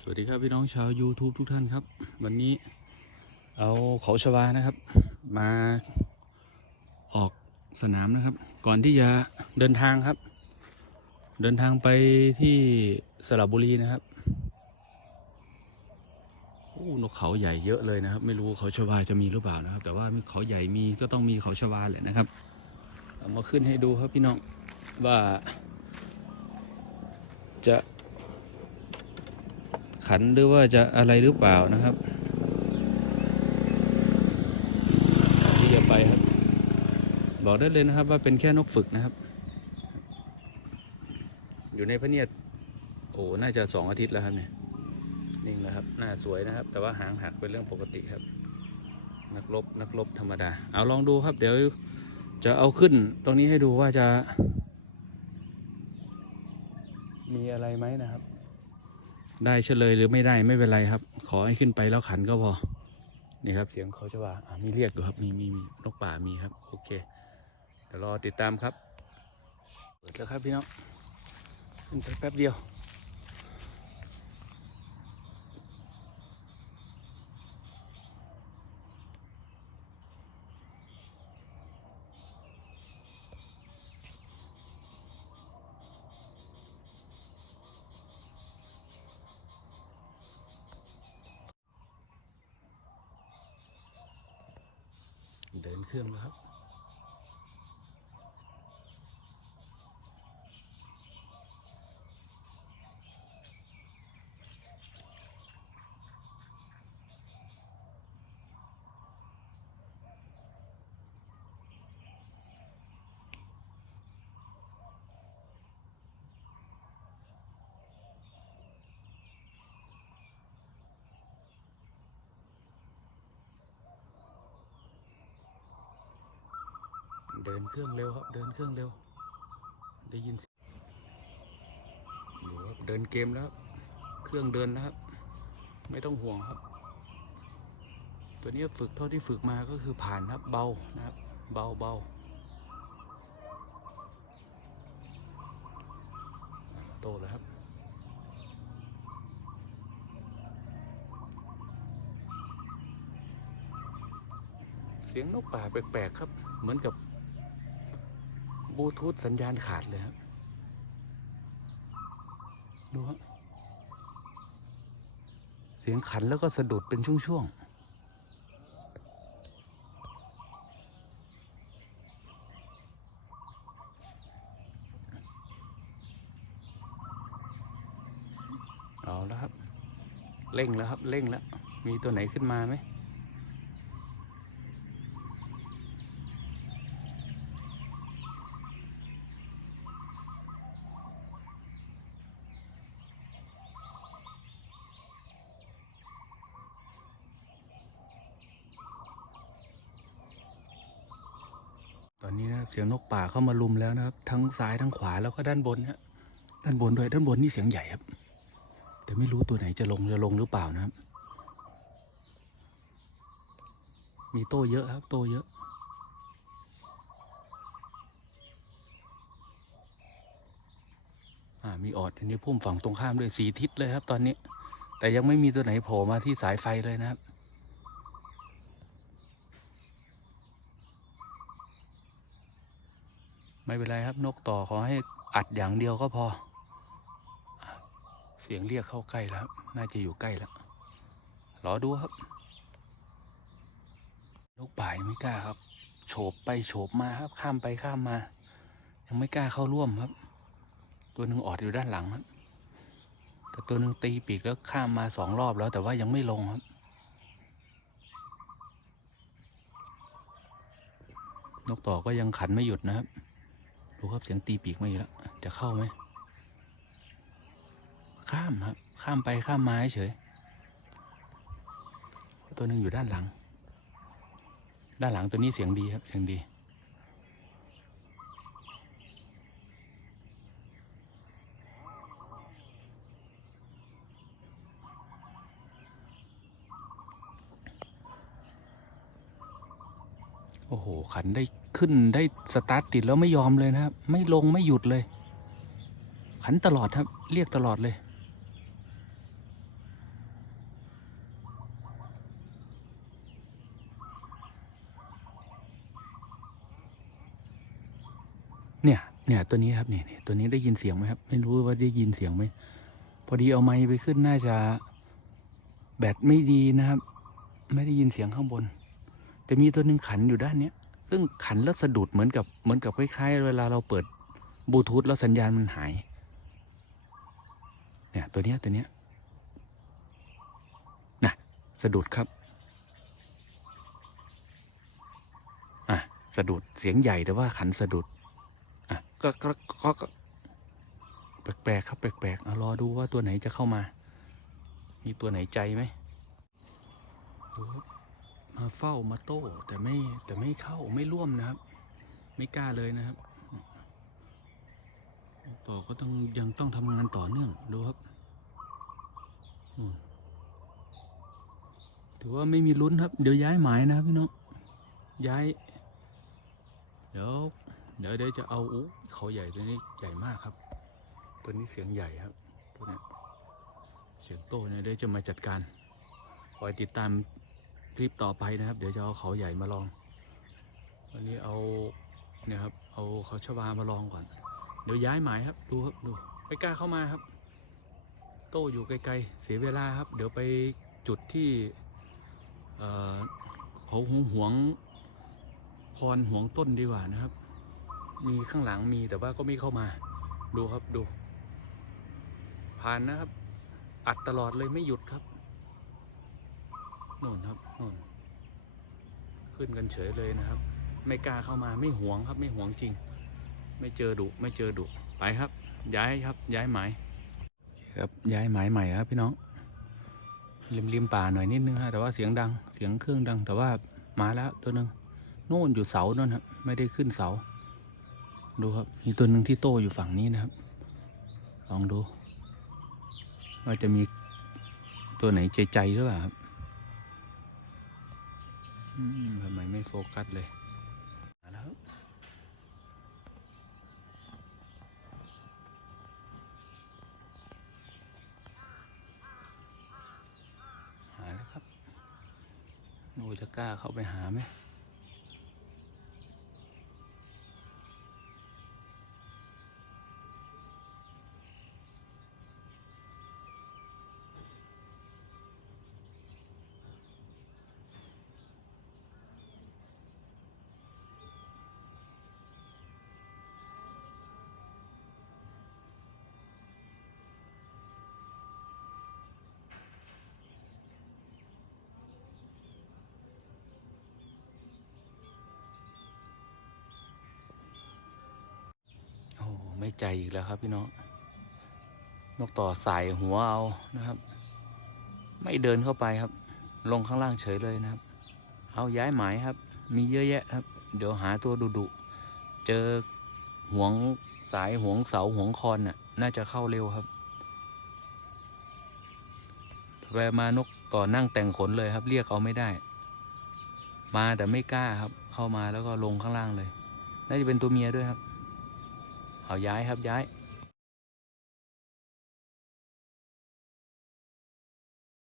สวัสดีครับพี่น้องชาว YouTube ทุกท่านครับ วันนี้เอาเขาชวานะครับ มาออกสนามนะครับ ก่อนที่จะเดินทางครับ เดินทางไปที่สระบุรีนะครับโอ้นกเขาใหญ่เยอะเลยนะครับ ไม่รู้เขาชวาจะมีหรือเปล่านะครับ แต่ว่าเขาใหญ่มีก็ต้องมีเขาชวาแหละนะครับเอามาขึ้นให้ดูครับพี่น้องว่าจะ ขันหรือว่าจะอะไรหรือเปล่านะครับ ที่จะไปครับ บอกได้เลยนะครับว่าเป็นแค่นกฝึกนะครับ อยู่ในพระเนียดโอ้น่าจะสองอาทิตย์แล้วครับเนี่ยนิ่งแล้วครับหน้าสวยนะครับ แต่ว่าหางหักเป็นเรื่องปกติครับ นักรบนักรบธรรมดา เอาลองดูครับ เดี๋ยวจะเอาขึ้นตรงนี้ให้ดูว่าจะ มีอะไรไหมนะครับ ได้เฉลยหรือไม่ได้ไม่เป็นไรครับ ขอให้ขึ้นไปแล้วขันก็พอ นี่ครับ เสียงเขาจะว่ามีเรียกอยู่ครับ มีมีมีนกป่ามีครับ โอเค เดี๋ยวรอติดตามครับ เปิดแล้วครับพี่น้องขึ้นไปแป๊บเดียว เดินเครื่องแล้วครับ เดินเครื่องเร็วครับ เดินเครื่องเร็ว ได้ยินเสียงดูครับเดินเกมแล้วครับเครื่องเดินนะครับ ไม่ต้องห่วงครับ ตัวนี้ฝึกเท่าที่ฝึกมาก็คือผ่านครับ เบานะครับ เบาเบาอ่าโตแล้วครับเสียงนกป่าแปลกๆครับ เหมือนกับ บลูทูธสัญญาณขาดเลยครับดูครับเสียงขันแล้วก็สะดุดเป็นช่วงๆเอาแล้วครับ เร่งแล้วครับ เร่งแล้ว มีตัวไหนขึ้นมาไหม อนนี้นะเสียงนกป่าเข้ามาลุมแล้วนะครับ ทั้งซ้ายทั้งขวาแล้วก็ด้านบนฮะด้านบนด้วยด้านบนนี่เสียงใหญ่ครับ แต่ไม่รู้ตัวไหนจะลงจะลงหรือเปล่านะครับ มีโต้เยอะครับ โต้เยอะอ่ามีออดอยู่ในพุ่มฝั่งตรงข้ามด้วยสีทิศเลยครับ ตอนนี้ แต่ยังไม่มีตัวไหนโผล่มาที่สายไฟเลยนะครับ ไม่เป็นไรครับนกต่อขอให้อัดอย่างเดียวก็พอ เสียงเรียกเข้าใกล้แล้วครับน่าจะอยู่ใกล้แล้วรอดูครับ นกป่ายไม่กล้าครับ โฉบไปโฉบมาครับ ข้ามไปข้ามมา ยังไม่กล้าเข้าร่วมครับ ตัวหนึ่งออดอยู่ด้านหลังครับแต่ตัวหนึ่งตีปีกแล้วข้ามมาสองรอบแล้วแต่ว่ายังไม่ลงครับนกต่อก็ยังขันไม่หยุดนะครับ ดูครับเสียงตีปีกมาอีกแล้ว จะเข้าไหม ข้ามครับ ข้ามไปข้ามมาเฉย ตัวหนึ่งอยู่ด้านหลัง ด้านหลังตัวนี้เสียงดีครับ เสียงดี โอ้โห ขันได้ ขึ้นได้สตาร์ทติดแล้วไม่ยอมเลยนะครับ ไม่ลงไม่หยุดเลย ขันตลอดครับ เรียกตลอดเลย เนี่ย เนี่ยตัวนี้ครับเนี่ยตัวนี้ได้ยินเสียงไหมครับ ไม่รู้ว่าได้ยินเสียงไหมพอดีเอาไม้ไปขึ้นน่าจะแบตไม่ดีนะครับ ไม่ได้ยินเสียงข้างบน แต่มีตัวหนึ่งขันอยู่ด้านเนี้ย ซึ่งขันแล้วสะดุดเหมือนกับเหมือนกับคล้ายๆ เวลาเราเปิดบลูทูธแล้วสัญญาณมันหาย เนี่ยตัวเนี้ยตัวเนี้ยนะสะดุดครับอะสะดุดเสียงใหญ่แต่ว่าขันสะดุดอะก็ก็ก็แปลกๆครับแปลกๆเอารอดูว่าตัวไหนจะเข้ามา มีตัวไหนใจไหมดูครับ มาเฝ้ามาโต้ แต่ไม่แต่ไม่เข้าไม่ร่วมนะครับ ไม่กล้าเลยนะครับ ต่อก็ต้องยังต้องทำงานต่อเนื่องดูครับถือว่าไม่มีลุ้นครับ เดี๋ยวย้ายหมายนะครับพี่น้องย้าย เดี๋ยวเดี๋ยวเดี๋ยวจะเอาอู้เขาใหญ่ตัวนี้ใหญ่มากครับ ตัวนี้เสียงใหญ่ครับตัวนี้เสียงโตเนี่ยเดี๋ยวจะมาจัดการคอยติดตาม คลิปต่อไปนะครับ เดี๋ยวจะเอาเขาใหญ่มาลอง วันนี้เอาเนี่ยครับ เอาเขาชวามาลองก่อน เดี๋ยวย้ายหมายครับ ดูครับดูไม่กล้าเข้ามาครับ โตอยู่ไกลๆ เสียเวลาครับ เดี๋ยวไปจุดที่เขาหวงหวงพรหวงต้นดีกว่านะครับ มีข้างหลังมีแต่ว่าก็ไม่เข้ามา ดูครับดู ผ่านนะครับ อัดตลอดเลยไม่หยุดครับ น่นครับโน่นขึ้นกันเฉยเลยนะครับ ไม่กล้าเข้ามาไม่หวงครับ ไม่หวงจริง ไม่เจอดุไม่เจอดุไปครับ ย้ายครับ ย้ายหมายครับย้ายหมายใหม่ครับพี่น้องริมริมป่าหน่อยนิดนึงฮะแต่ว่าเสียงดังเสียงเครื่องดัง แต่ว่ามาแล้วตัวหนึ่งโน่นอยู่เสาโน่นครับไม่ได้ขึ้นเสา ดูครับมีตัวหนึ่งที่โตอยู่ฝั่งนี้นะครับ ลองดู ว่าจะมีตัวไหนใจใจหรือเปล่าครับ ทำไมไม่โฟกัสเลยมาแล้วครับหาแล้วครับหนูจะกล้าเข้าไปหาไหม โอ้ ไม่ใจอีกแล้วครับพี่น้อง นกต่อสายหัวเอานะครับ ไม่เดินเข้าไปครับ ลงข้างล่างเฉยเลยนะครับ เอาย้ายหมายครับ มีเยอะแยะครับ เดี๋ยวหาตัวดุดุเจอห่วงสายห่วงเสาห่วงคอนน่ะ น่าจะเข้าเร็วครับแวมานกต่อนั่งแต่งขนเลยครับ เรียกเอาไม่ได้ มาแต่ไม่กล้าครับ เข้ามาแล้วก็ลงข้างล่างเลย น่าจะเป็นตัวเมียด้วยครับ เอาย้ายครับย้าย